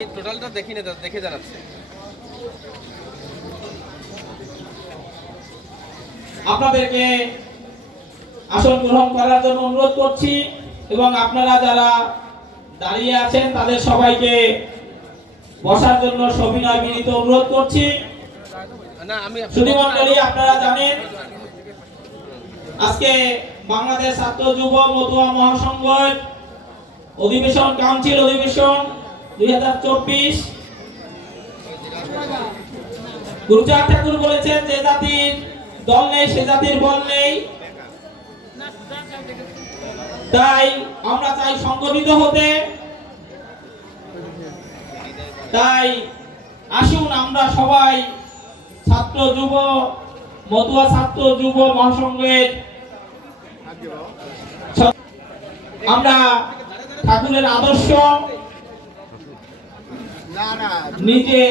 টোটালটা দেখে জানাচ্ছে। আপনাদেরকে আসন গ্রহণ করার জন্য অনুরোধ করছি এবং আপনারা যারা দাঁড়িয়ে আছেন তাদের সবাইকে বসার জন্য সবিনয় বিনীত অনুরোধ করছি। সুধীমণ্ডলী, আপনারা জানেন আজকে বাংলাদেশ ছাত্র যুব মতুয়া মহাসংঘের অধিবেশন, কাউন্সিল অধিবেশন 2024। গুরুচাঁদ ঠাকুর বলেছেন যে জাতির দল নেই সে জাতির বল নেই। তাই আমরা চাই সংগঠিত হতে। তাই আসুন আমরা সবাই ছাত্র যুব মতুয়া ছাত্র যুব মহাসংঘের আমরা ঠাকুরের আদর্শ নিজে